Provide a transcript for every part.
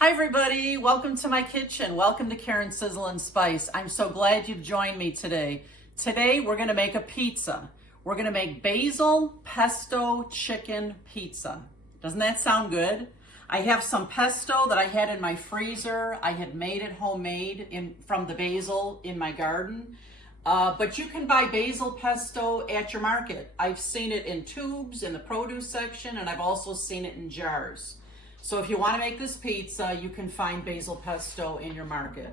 Hi everybody, welcome to my kitchen. Welcome to Karen's Sizzle and Spice. I'm so glad you've joined me today. Today we're gonna make a pizza. We're gonna make basil pesto chicken pizza. Doesn't that sound good? I have some pesto that I had in my freezer. I had made it homemade from the basil in my garden. But you can buy basil pesto at your market. I've seen it in tubes in the produce section, and I've also seen it in jars. So if you want to make this pizza, you can find basil pesto in your market.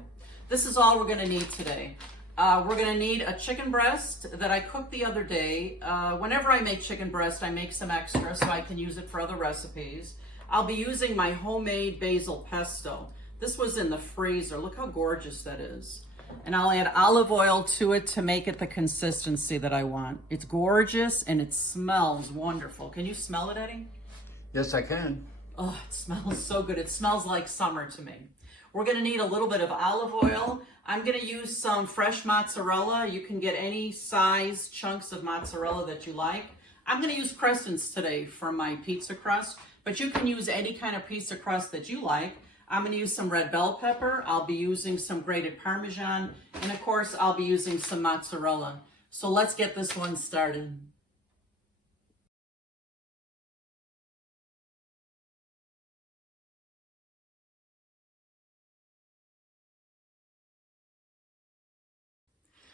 This is all we're going to need today. We're going to need a chicken breast that I cooked the other day. Whenever I make chicken breast, I make some extra so I can use it for other recipes. I'll be using my homemade basil pesto. This was in the freezer. Look how gorgeous that is. And I'll add olive oil to it to make it the consistency that I want. It's gorgeous and it smells wonderful. Can you smell it, Eddie? Yes, I can. Oh, it smells so good. It smells like summer to me. We're gonna need a little bit of olive oil. I'm gonna use some fresh mozzarella. You can get any size chunks of mozzarella that you like. I'm gonna use crescents today for my pizza crust, but you can use any kind of pizza crust that you like. I'm gonna use some red bell pepper. I'll be using some grated Parmesan, and of course, I'll be using some mozzarella. So let's get this one started.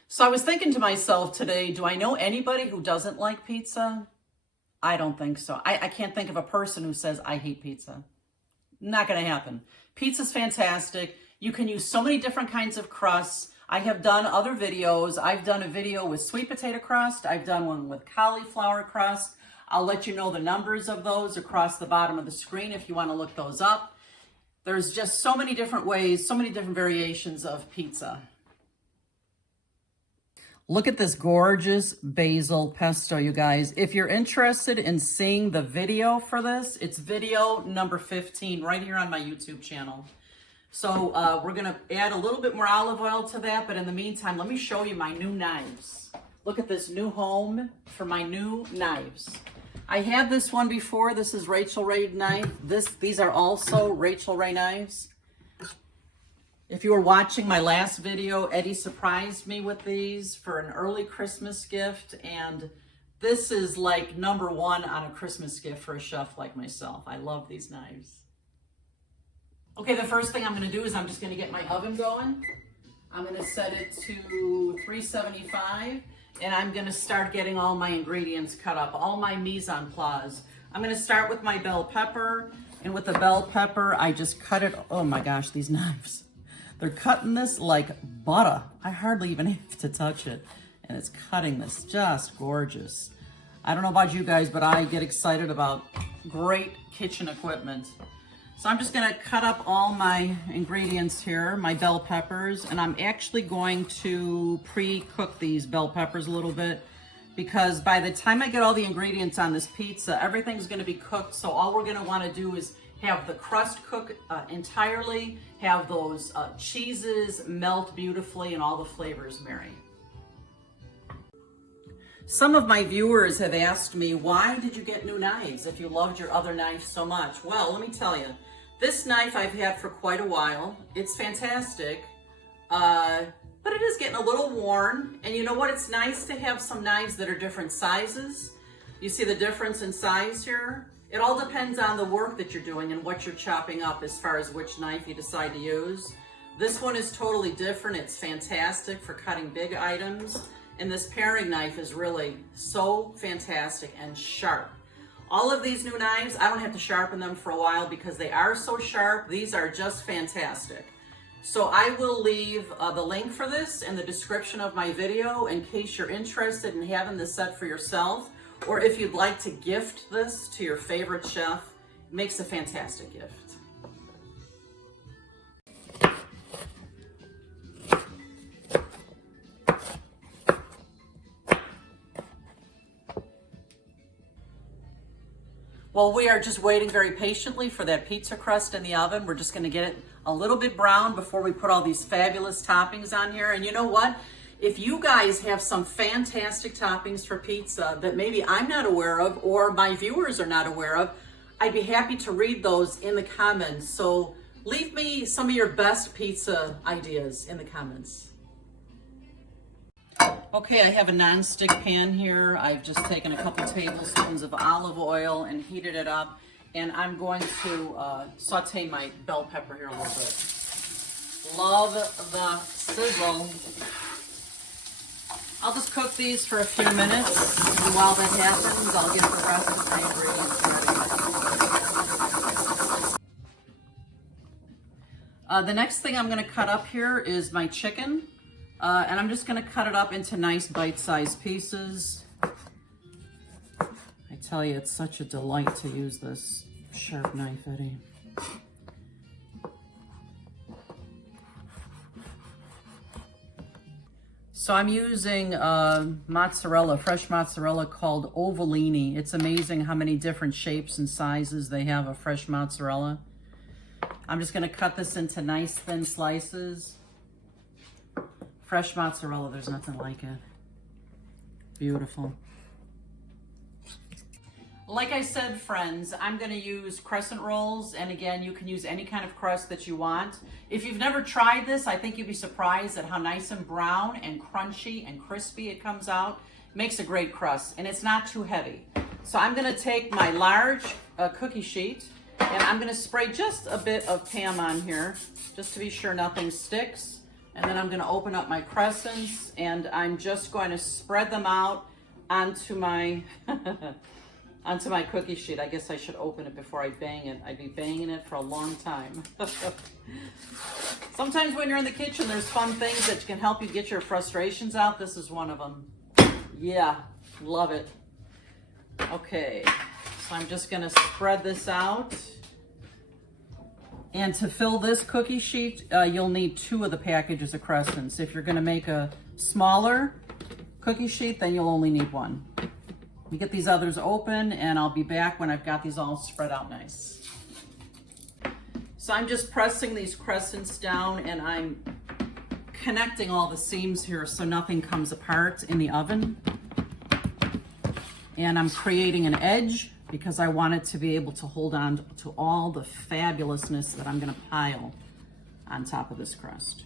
So I was thinking to myself today, do I know anybody who doesn't like pizza? I don't think so. I can't think of a person who says, I hate pizza. Not gonna happen. Pizza's fantastic. You can use so many different kinds of crusts. I have done other videos. I've done a video with sweet potato crust. I've done one with cauliflower crust. I'll let you know the numbers of those across the bottom of the screen if you wanna look those up. There's just so many different ways, so many different variations of pizza. Look at this gorgeous basil pesto, you guys. If you're interested in seeing the video for this, it's video number 15 right here on my YouTube channel. So we're gonna add a little bit more olive oil to that, but in the meantime, let me show you my new knives. Look at this new home for my new knives. I had this one before. This is Rachel Ray knife. These are also Rachel Ray knives. If you were watching my last video, Eddie surprised me with these for an early Christmas gift, and this is like number one on a Christmas gift for a chef like myself. I love these knives. Okay, the first thing I'm gonna do is I'm just gonna get my oven going. I'm gonna set it to 375, and I'm gonna start getting all my ingredients cut up, all my mise en place. I'm gonna start with my bell pepper, and with the bell pepper, I just cut it. Oh my gosh, these knives. They're cutting this like butter. I hardly even have to touch it. And it's cutting this just gorgeous. I don't know about you guys, but I get excited about great kitchen equipment. So I'm just gonna cut up all my ingredients here, my bell peppers, and I'm actually going to pre-cook these bell peppers a little bit because by the time I get all the ingredients on this pizza, everything's gonna be cooked. So all we're gonna wanna do is have the crust cook entirely, have those cheeses melt beautifully, and all the flavors marry. Some of my viewers have asked me, why did you get new knives if you loved your other knife so much? Well, let me tell you, this knife I've had for quite a while. It's fantastic, but it is getting a little worn. And you know what? It's nice to have some knives that are different sizes. You see the difference in size here? It all depends on the work that you're doing and what you're chopping up as far as which knife you decide to use. This one is totally different. It's fantastic for cutting big items. And this paring knife is really so fantastic and sharp. All of these new knives, I don't have to sharpen them for a while because they are so sharp. These are just fantastic. So I will leave the link for this in the description of my video in case you're interested in having this set for yourself. Or if you'd like to gift this to your favorite chef, it makes a fantastic gift. Well, we are just waiting very patiently for that pizza crust in the oven. We're just gonna get it a little bit brown before we put all these fabulous toppings on here. And you know what? If you guys have some fantastic toppings for pizza that maybe I'm not aware of or my viewers are not aware of, I'd be happy to read those in the comments. So Leave me some of your best pizza ideas in the comments. Okay, I have a non-stick pan here. I've just taken a couple tablespoons of olive oil and heated it up. And I'm going to saute my bell pepper here a little bit. Love the sizzle. I'll just cook these for a few minutes. And while that happens, I'll get the rest of my ingredients ready. The next thing I'm going to cut up here is my chicken. And I'm just going to cut it up into nice bite-sized pieces. I tell you, it's such a delight to use this sharp knife, Eddie. So I'm using mozzarella, fresh mozzarella called Ovalini. It's amazing how many different shapes and sizes they have of fresh mozzarella. I'm just going to cut this into nice thin slices. Fresh mozzarella, there's nothing like it. Beautiful. Like I said, friends, I'm going to use crescent rolls. And again, you can use any kind of crust that you want. If you've never tried this, I think you'd be surprised at how nice and brown and crunchy and crispy it comes out. It makes a great crust, and it's not too heavy. So I'm going to take my large cookie sheet, and I'm going to spray just a bit of Pam on here, just to be sure nothing sticks. And then I'm going to open up my crescents, and I'm just going to spread them out onto my onto my cookie sheet. I guess I should open it before I bang it. I'd be banging it for a long time. Sometimes when you're in the kitchen, there's fun things that can help you get your frustrations out. This is one of them. Yeah, love it. Okay, so I'm just going to spread this out. And to fill this cookie sheet, you'll need 2 of the packages of crescents. If you're going to make a smaller cookie sheet, then you'll only need 1. You get these others open, and I'll be back when I've got these all spread out nice. So I'm just pressing these crescents down, and I'm connecting all the seams here so nothing comes apart in the oven. And I'm creating an edge because I want it to be able to hold on to all the fabulousness that I'm going to pile on top of this crust.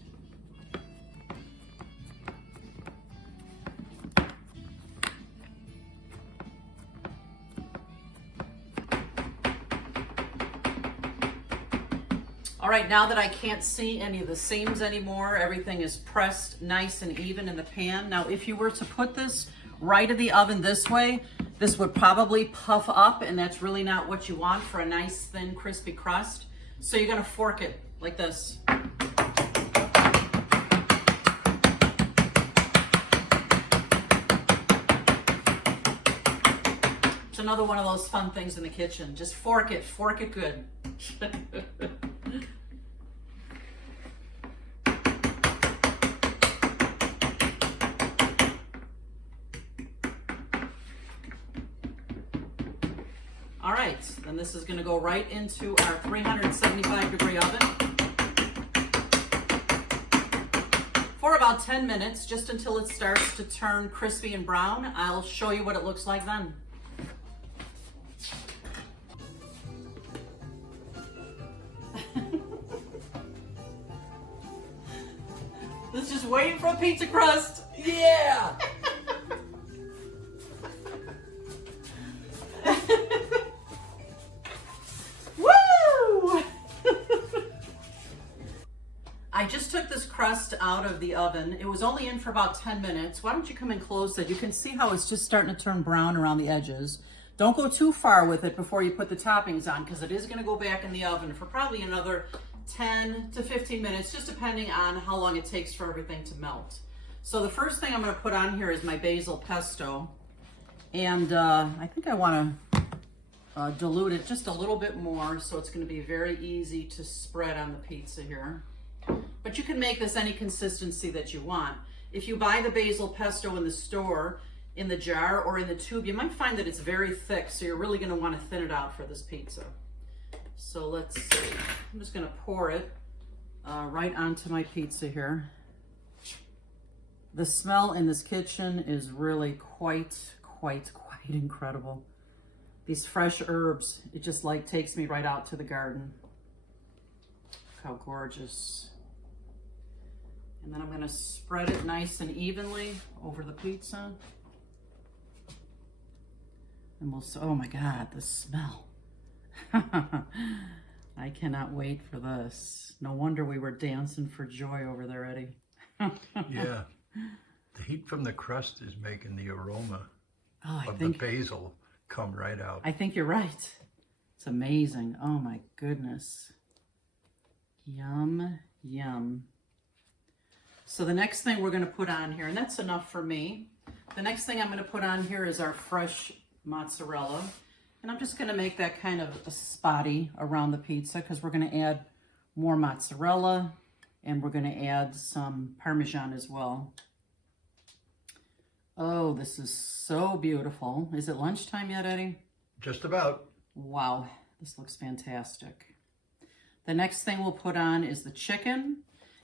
All right, now that I can't see any of the seams anymore, everything is pressed nice and even in the pan. Now, if you were to put this right in the oven this way, this would probably puff up, and that's really not what you want for a nice, thin, crispy crust. So you're gonna fork it like this. It's another one of those fun things in the kitchen. Just fork it good. All right, then this is going to go right into our 375-degree oven for about 10 minutes, just until it starts to turn crispy and brown. I'll show you what it looks like then. This is just waiting for a pizza crust. Yeah! I just took this crust out of the oven. It was only in for about 10 minutes. Why don't you come in close so you can see how it's just starting to turn brown around the edges. Don't go too far with it before you put the toppings on, because it is going to go back in the oven for probably another 10 to 15 minutes, just depending on how long it takes for everything to melt. So the first thing I'm going to put on here is my basil pesto. And I think I want to dilute it just a little bit more, so it's going to be very easy to spread on the pizza here. But you can make this any consistency that you want. If you buy the basil pesto in the store, in the jar or in the tube, you might find that it's very thick, so you're really going to want to thin it out for this pizza. So let's see. I'm just going to pour it right onto my pizza here. The smell in this kitchen is really quite incredible. These fresh herbs, it just like takes me right out to the garden. how gorgeous. And then I'm gonna spread it nice and evenly over the pizza. And we'll, oh my God, the smell. I cannot wait for this. No wonder we were dancing for joy over there, Eddie. Yeah, the heat from the crust is making the aroma of the basil come right out. I think you're right. It's amazing. Oh my goodness. Yum, yum. So the next thing we're gonna put on here, and that's enough for me. The next thing I'm gonna put on here is our fresh mozzarella. And I'm just gonna make that kind of a spotty around the pizza because we're gonna add more mozzarella and we're gonna add some Parmesan as well. Oh, this is so beautiful. Is it lunchtime yet, Eddie? Just about. Wow, this looks fantastic. The next thing we'll put on is the chicken.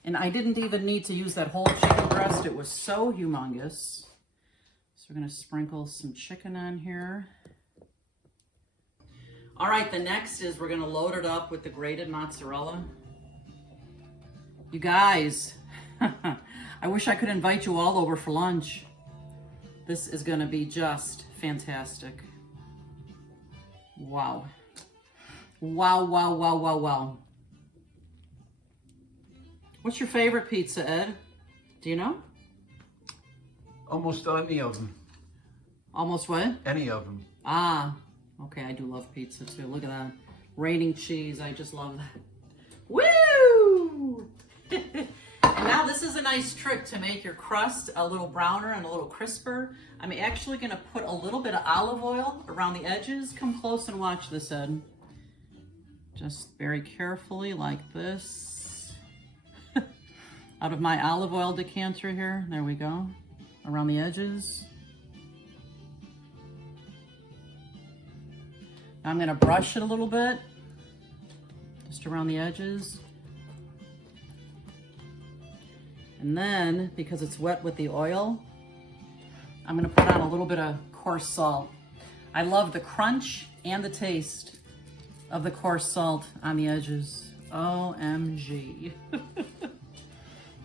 And I didn't even need to use that whole chicken breast. It was so humongous. So we're gonna sprinkle some chicken on here. All right, the next is we're gonna load it up with the grated mozzarella. You guys, I wish I could invite you all over for lunch. This is gonna be just fantastic. Wow. Wow, wow, wow, wow, wow. What's your favorite pizza, Ed? Do you know? Almost any of them. Almost what? Any of them. Ah, okay, I do love pizza too. Look at that. Raining cheese, I just love that. Woo! And now this is a nice trick to make your crust a little browner and a little crisper. I'm actually gonna put a little bit of olive oil around the edges. Come close and watch this, Ed. Just very carefully like this. Out of my olive oil decanter here, there we go, around the edges. Now I'm gonna brush it a little bit, just around the edges. And then, because it's wet with the oil, I'm gonna put on a little bit of coarse salt. I love the crunch and the taste of the coarse salt on the edges. OMG.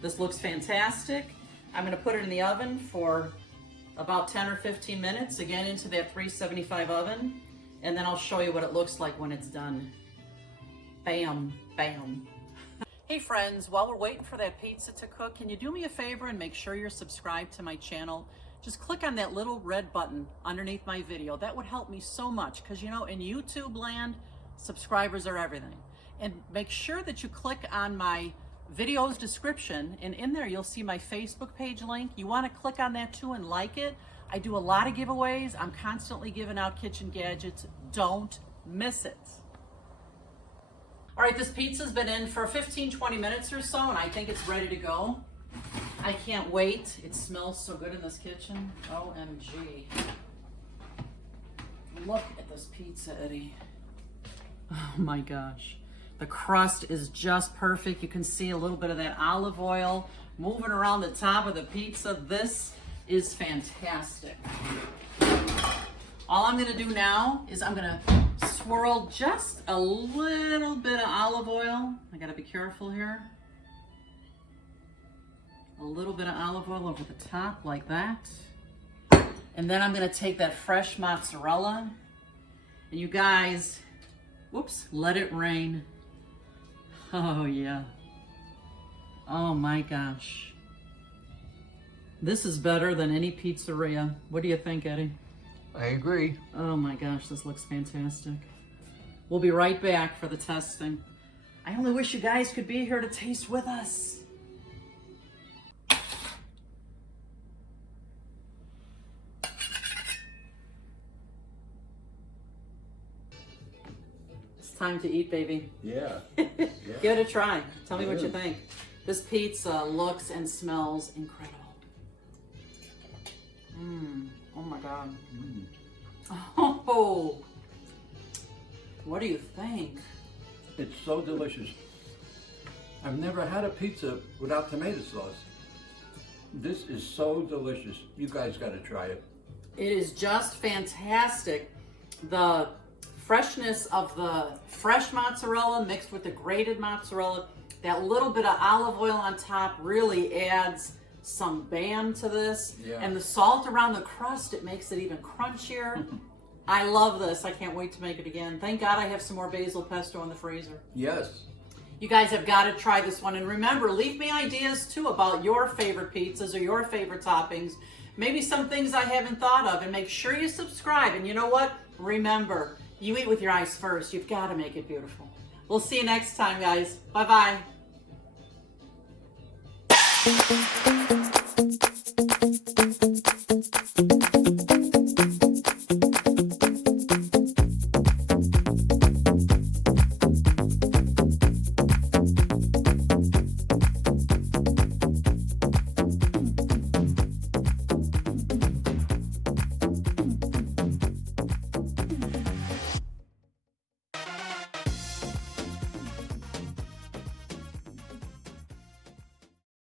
This looks fantastic. I'm gonna put it in the oven for about 10 or 15 minutes, again into that 375 oven, and then I'll show you what it looks like when it's done. Bam, bam. Hey friends, while we're waiting for that pizza to cook, can you do me a favor and make sure you're subscribed to my channel? Just click on that little red button underneath my video. That would help me so much because, you know, in YouTube land, subscribers are everything. And make sure that you click on my video's description, and in there you'll see my Facebook page link. You want to click on that too and like it. I do a lot of giveaways. I'm constantly giving out kitchen gadgets. Don't miss it. All right, this pizza's been in for 15-20 minutes or so, and I think it's ready to go. I can't wait. It smells so good in this kitchen. OMG. Look at this pizza, Eddie. Oh my gosh. The crust is just perfect. You can see a little bit of that olive oil moving around the top of the pizza. This is fantastic. All I'm gonna do now is I'm gonna swirl just a little bit of olive oil. I gotta be careful here. A little bit of olive oil over the top like that. And then I'm gonna take that fresh mozzarella, and you guys, whoops, let it rain. Oh yeah. Oh my gosh. This is better than any pizzeria. What do you think, Eddie? I agree. Oh my gosh, this looks fantastic. We'll be right back for the testing. I only wish you guys could be here to taste with us. Time to eat, baby. Yeah. Give it a try. Tell me what you think. This pizza looks and smells incredible. Oh my God. Oh, what do you think? It's so delicious. I've never had a pizza without tomato sauce. This is so delicious. You guys got to try it. It is just fantastic. The freshness of the fresh mozzarella mixed with the grated mozzarella That little bit of olive oil on top really adds some bam to this. Yeah. And the salt around the crust, it makes it even crunchier. I love this. I can't wait to make it again. Thank God I have some more basil pesto in the freezer. Yes. You guys have got to try this one. And remember, leave me ideas too about your favorite pizzas or your favorite toppings. Maybe some things I haven't thought of. And make sure you subscribe. And you know what? Remember, you eat with your eyes first. You've got to make it beautiful. We'll see you next time, guys. Bye-bye.